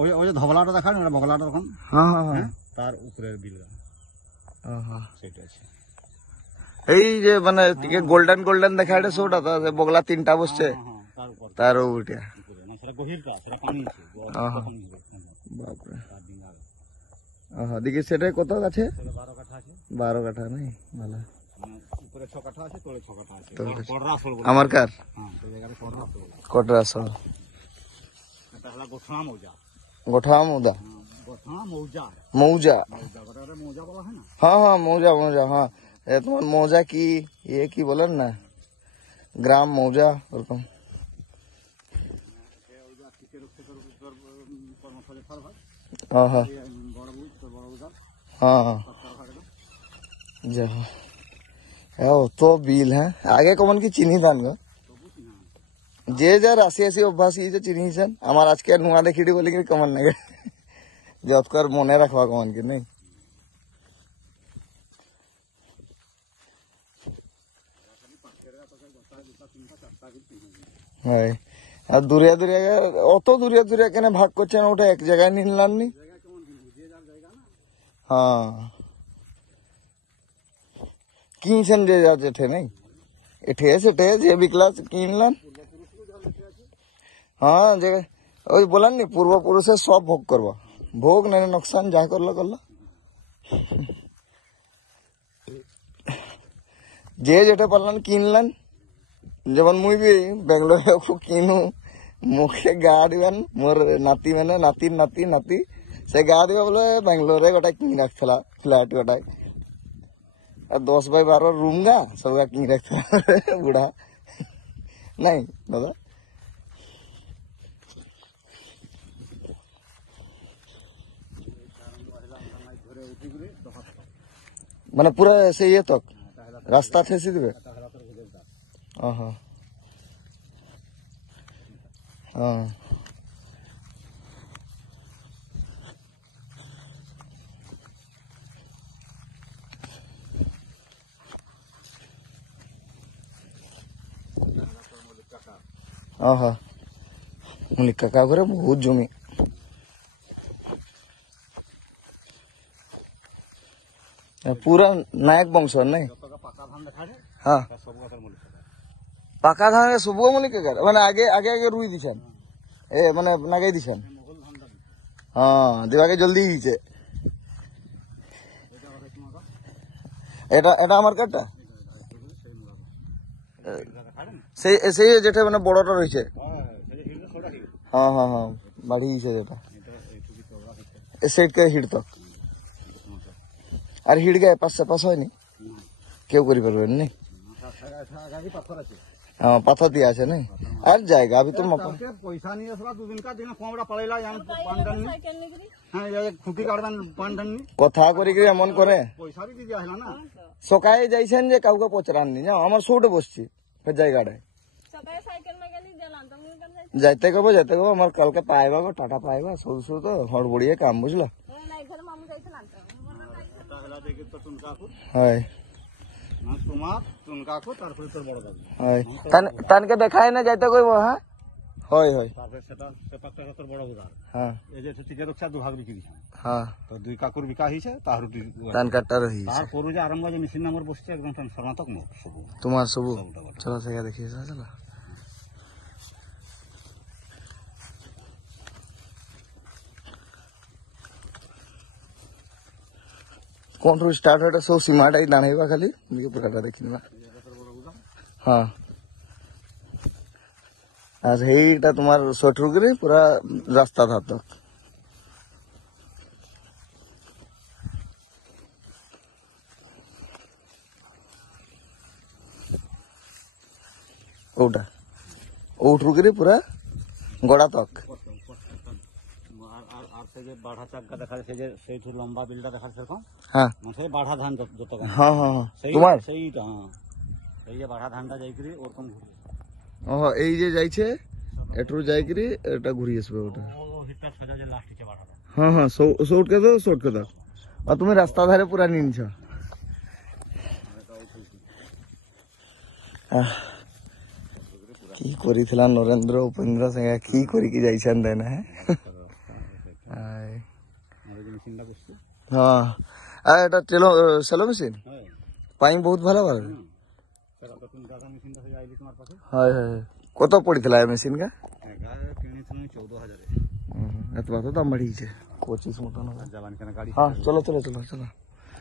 ওই ওই যে ধবলাটা দেখান ওটা বগলাটা তখন হ্যাঁ হ্যাঁ হ্যাঁ তার উপরের বিলটা সেটা আছে এই যে মানে টিকে গোল্ডেন গোল্ডেন দেখা এটা সোটা তো বগলা তিনটা বসছে তার উপর তার ওইটা না সেটা গভীরটা সেটা পানি আছে বাপরে দেখি সেটাই কত আছে 12 কাঠা আছে 12 কাঠা নেই ভালো উপরে 6 কাঠা আছে তলে 6 কাঠা আছে আমার কার এই জায়গায় কটরা আসল এটা হলো গোঠা মৌজা গোঠা মৌজা গোঠা মৌজা মৌজা গোটাটা মৌজা বলা হয় না हाँ हाँ मौजा मौजा हाँ ये तुम्हारे मौजा की ये की बोलन ना ग्राम मौजा ওরকম हाँ हाँ हाँ যাও তো বিল হ্যাঁ আগে কমন কি চিনি দান গো যে যার আসি আসি অভ্যাস কি চিনিছেন আমার আজকে নুয়া দেখিডি বলি কি কমন নাগে যতকর মনে রাখবা কমন কি নেই হ্যাঁ আর দূরে দূরে অত দূরে দূরে কেন ভাগ করছেন ওটা এক জায়গায় নিলাম নি হ্যাঁ কিনছেন যে যা যেঠে নেই এঠে সেঠে যে বিকলা কিনলাম হ্যাঁ যে ওই বলেন নি পূর্বপুরুষের সব ভোগ করবা ভোগ না নোকসান যা করলো করলো যে যেটা পারলেন কিনলেন যেমন মুই বি বেঙ্গলোরে কিনু মুখে গা দিবেন মোর নাতি মানে নাতির নাতি নাতি সে গা দিবে বলে বেঙ্গলোরে গোটা কিনে রাখছিলা ফ্ল্যাট গোটায় আর 10x12 রুম গা সব কিনে রাখছিলা বুড়া নাই দাদা মানে পুরা সে ইয়ে তক রাস্তা ঠেসি দিবে हाँ हाँ हाँ मलिक काका घरे बहुत जमी पूरा नायक वंश नहीं हाँ পাকা ধানের সবুজ মলিক মানে আগে আগে আগে রুই দিছেন এ মানে নাগাই দিছেন হ্যাঁ দিবাকে জলদি দিছে এটা এটা আমার কাটা সেই সেই যেটা মানে বড়টা রয়েছে হ্যাঁ হ্যাঁ হ্যাঁ বাড়ি দিছে যেটা এ সাইড কে হিট তো আর হিট গায়ে পাশ হয়নি কেউ করি পারবেন নি हाँ पाथर दिया है नहीं আর জায়গা अभी तो पैसा नहीं है दुदिन का दिन कोमड़ा पड़ेला यान पांडन हां ये खुटी काटबान पांडन কথা করি কি এমন করে पैसा भी दिया है ना সকালে যাইছেন যে কাউকে পচরান নি না আমার শুটে বসছি ফের জায়গাটায় সকালে সাইকেল মে গেলি জানান তো মুই কাম যাইতে গো আমার কালকে পাইবা গো টাটা পাইবা সব সব তো হড়বড়িয়ে কাম বুঝলা না এখানে মামু যাইছেন আনতে এটা হলা দেখি তো তুনকা কো হয় না তোমার তুনকা কো তারপরে তোর বড় দাদা হয় তানকে দেখায় না যাইতে কইব হ্যাঁ হয় হয় তারপরে সেটা সেটাটা তোর বড় দাদা হ্যাঁ এই যে টিকে রক্ষা দুভাগ বিকি দিছে হ্যাঁ তো দুই কাকুর বিকা হইছে তার তান কাটটা রহিছে আর পরে যে আরম্ভ যে মেশিন নাম্বার বসছে একদম শর্মাতক ন সব তোমার সব চলো সেটা দেখি চলো कौन रू स्टार्ट होता सो सीमाटा ही डाने हुआ खाली मुझे पूरा देखने में हाँ आज हे इटा तुम्हार शॉर्ट रुक रही पूरा रास्ता था तो ओटा ओट रुक रही पूरा गोड़ा तक बाढ़ा चाका देखा से लंबा बिल्डा देखा सेरकम हाँ মানে বাড়া ধান যত হ্যাঁ হ্যাঁ তোমার সেইটা হ্যাঁ এই যে বাড়া ধানটা যাইকরি ওরকম ওহ এই যে যাইছে এটরু যাইকরি এটা ঘুরি আসবে ওটা ও হিটটা সোজা যে লাস্টে বাড়া হ্যাঁ হ্যাঁ শর্ট কে দাও আর তুমি রাস্তা ধারে পুরা নিনছ কি করিছিলা নরেন্দ্র উপেন্দ্র সিংহ কি করি কি যাইছেন দেন হ্যাঁ হ্যাঁ আর এটা সেলো মেশিন হ্যাঁ পাইপ বহুত ভালো ভালো সেটা তো তুমি দাদা মেশিনটা হয়ে আইলি তোমার পাশে হয় হয় কত পড়িଥିଲା এই মেশিন কা কিনেছিলাম 14,000 এত বাত দাম বাড়িয়েছে 25 মতন জ্বালানি কেন গাড়ি হ্যাঁ চলো চলো চলো চলো